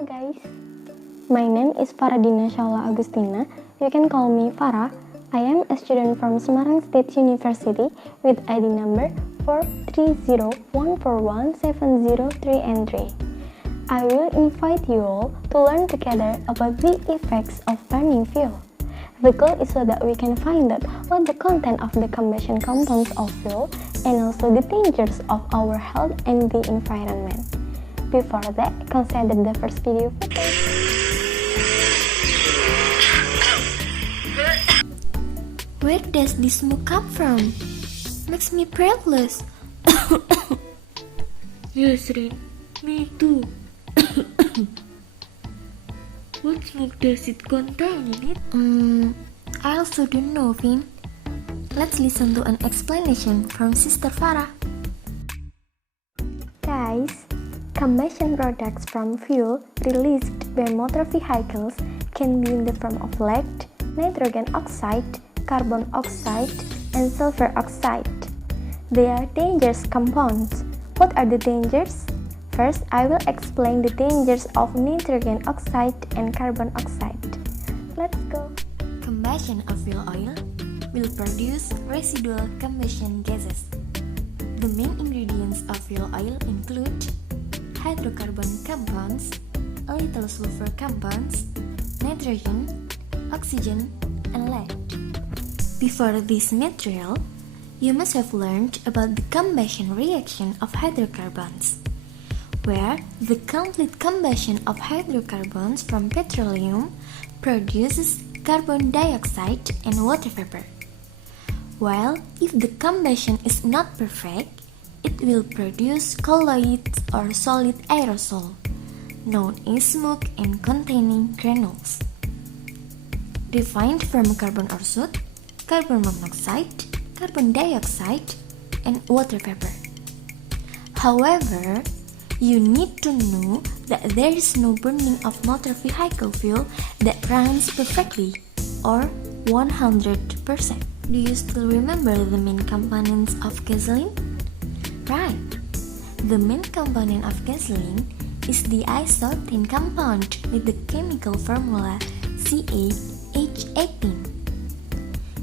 Hello guys, my name is Farradina Shaula Agustina. You can call me Farah. I am a student from Semarang State University with ID number 430141703 and 3. I will invite you all to learn together about the effects of burning fuel. The goal is so that we can find out what the content of the combustion compounds of fuel and also the dangers of our health and the environment. Before that, consider the first video footage. Where does this smoke come from? Makes me breathless. Yes, Rin. Me too. What smoke does it contain in it? I also don't know, Vin. Let's listen to an explanation from Sister Farah. Guys, combustion products from fuel released by motor vehicles can be in the form of lead, nitrogen oxide, carbon oxide, and sulfur oxide. They are dangerous compounds. What are the dangers? First, I will explain the dangers of nitrogen oxide and carbon oxide. Let's go. Combustion of fuel oil will produce residual combustion gases. The main ingredients of fuel oil include hydrocarbon compounds, a little sulfur compounds, nitrogen, oxygen, and lead. Before this material, you must have learned about the combustion reaction of hydrocarbons, where the complete combustion of hydrocarbons from petroleum produces carbon dioxide and water vapor. While if the combustion is not perfect, it will produce colloids or solid aerosol, known as smoke and containing granules. Defined from carbon or soot, carbon monoxide, carbon dioxide, and water vapor. However, you need to know that there is no burning of motor vehicle fuel that runs perfectly or 100%. Do you still remember the main components of gasoline? Right. The main component of gasoline is the isoctane compound with the chemical formula C8H18.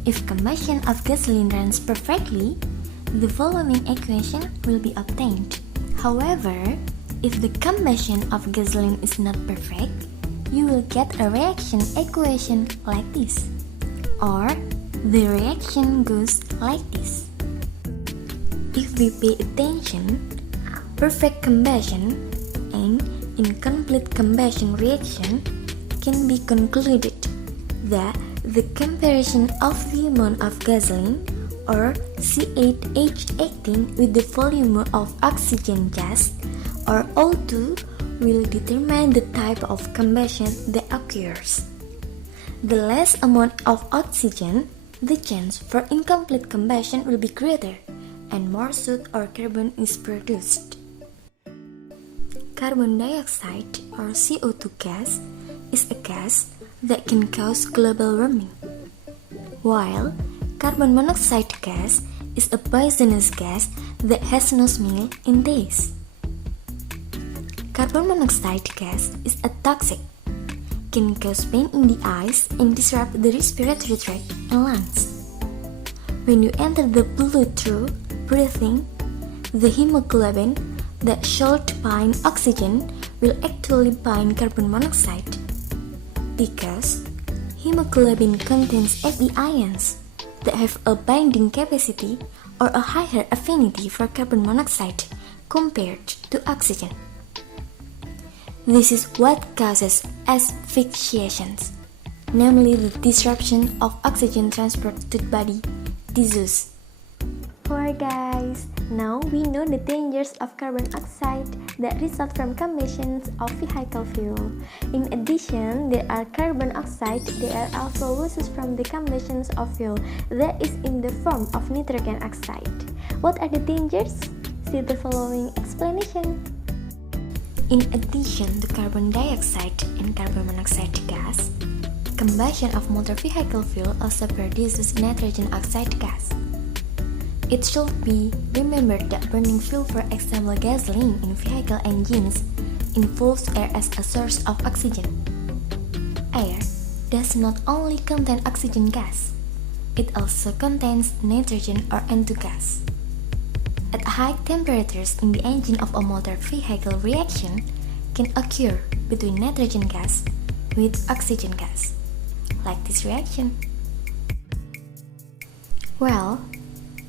If combustion of gasoline runs perfectly, the following equation will be obtained. However, if the combustion of gasoline is not perfect, you will get a reaction equation like this, or the reaction goes like this. If we pay attention, perfect combustion and incomplete combustion reaction can be concluded that the comparison of the amount of gasoline or C8H18 with the volume of oxygen gas or O2 will determine the type of combustion that occurs. The less amount of oxygen, the chance for incomplete combustion will be greater and more soot or carbon is produced. Carbon dioxide or CO2 gas is a gas that can cause global warming, while carbon monoxide gas is a poisonous gas that has no smell and taste. Carbon monoxide gas is a toxic, can cause pain in the eyes and disrupt the respiratory tract and lungs. When you enter the blood through breathing, the hemoglobin that should bind oxygen will actually bind carbon monoxide, because hemoglobin contains Fe ions that have a binding capacity or a higher affinity for carbon monoxide compared to oxygen. This is what causes asphyxiation, namely the disruption of oxygen transport to the body tissues. Alright guys, now we know the dangers of carbon oxide that result from combustion of vehicle fuel. In addition, there are carbon oxide that are also losses from the combustion of fuel that is in the form of nitrogen oxide. What are the dangers? See the following explanation. In addition to carbon dioxide and carbon monoxide gas, combustion of motor vehicle fuel also produces nitrogen oxide gas. It should be remembered that burning fuel, for example gasoline, in vehicle engines involves air as a source of oxygen. Air does not only contain oxygen gas, it also contains nitrogen or N2 gas. At high temperatures in the engine of a motor vehicle, reaction can occur between nitrogen gas with oxygen gas, like this reaction. Well,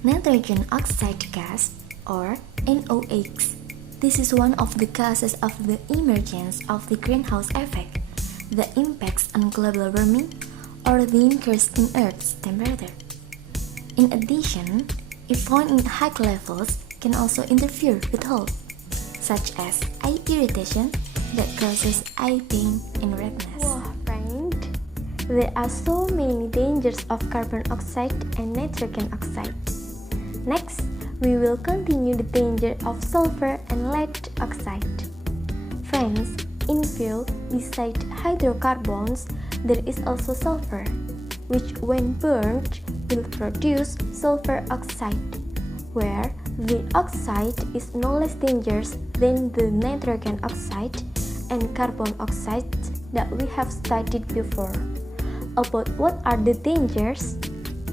nitrogen oxide gas, or NOx, this is one of the causes of the emergence of the greenhouse effect that impacts on global warming or the increase in Earth's temperature. In addition, if found in high levels, can also interfere with health, such as eye irritation that causes eye pain and redness. Wow, friend! There are so many dangers of carbon oxide and nitrogen oxide. Next, we will continue the danger of sulfur and lead oxide. Friends, in fuel, beside hydrocarbons, there is also sulfur, which when burned will produce sulfur oxide, where the oxide is no less dangerous than the nitrogen oxide and carbon oxide that we have studied before. About what are the dangers?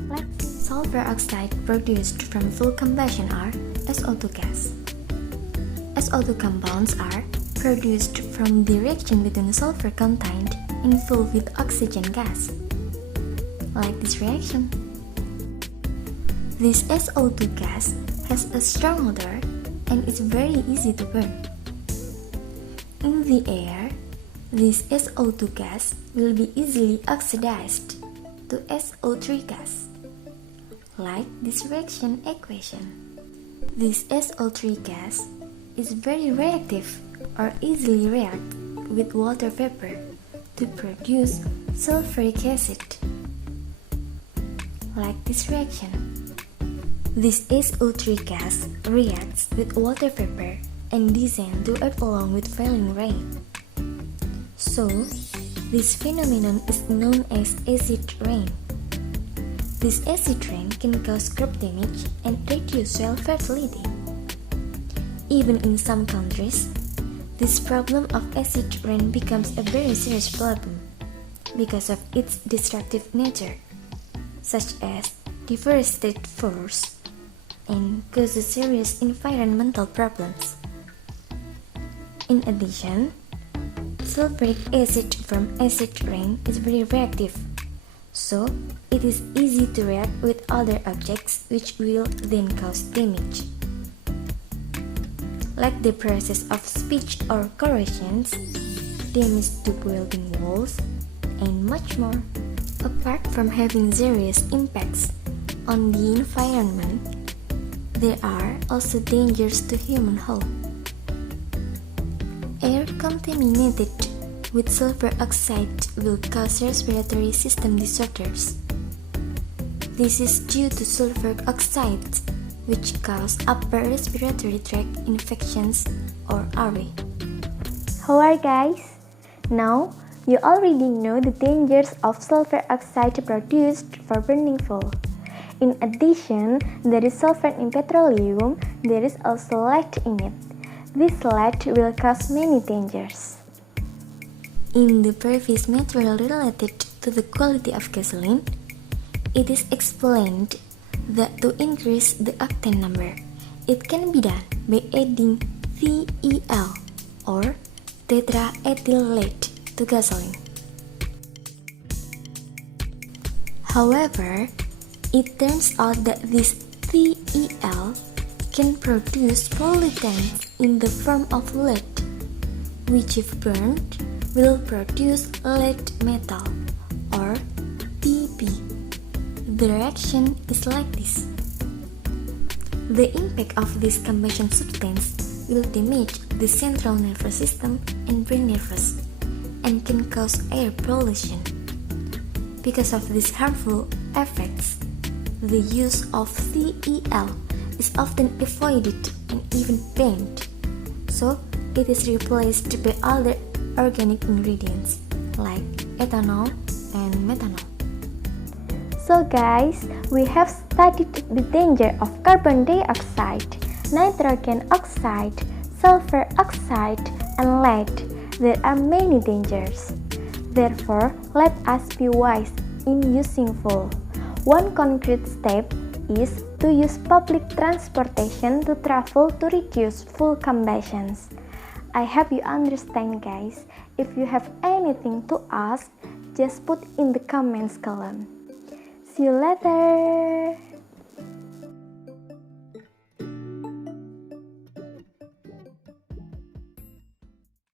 Let's see. Sulfur oxide produced from fuel combustion are SO2 gas. SO2 compounds are produced from the reaction between sulfur contained in fuel with oxygen gas, like this reaction. This SO2 gas has a strong odor and is very easy to burn. In the air, this SO2 gas will be easily oxidized to SO3 gas, like this reaction equation. This SO3 gas is very reactive or easily react with water vapor to produce sulfuric acid, like this reaction. This SO3 gas reacts with water vapor and descends to earth along with falling rain. So, this phenomenon is known as acid rain. This acid rain can cause crop damage and reduce soil fertility. Even in some countries, this problem of acid rain becomes a very serious problem because of its destructive nature, such as deforested forests, and causes serious environmental problems. In addition, sulfuric acid from acid rain is very reactive, so it is easy to react with other objects which will then cause damage, like the process of speech or corrosions, damage to building walls, and much more. Apart from having serious impacts on the environment, there are also dangers to human health. Air contaminated with sulfur oxide will cause respiratory system disorders. This is due to sulfur oxide, which cause upper respiratory tract infections or RA. Alright guys, now you already know the dangers of sulfur oxide produced for burning fuel. In addition, there is sulfur in petroleum, there is also lead in it. This lead will cause many dangers. In the previous material related to the quality of gasoline, it is explained that to increase the octane number, it can be done by adding TEL or tetraethyl lead to gasoline. However, it turns out that this TEL can produce pollutants in the form of lead, which if burned will produce lead metal or PP. The reaction is like this. The impact of this combustion substance will damage the central nervous system and brain nerves and can cause air pollution. Because of these harmful effects, the use of TEL is often avoided and even banned, so it is replaced by other organic ingredients like ethanol and methanol. So guys, we have studied the danger of carbon dioxide, nitrogen oxide, sulfur oxide, and lead, there are many dangers. Therefore, let us be wise in using fuel. One concrete step is to use public transportation to travel to reduce fuel combustions. I hope you understand, guys. If you have anything to ask, just put in the comments column. See you later!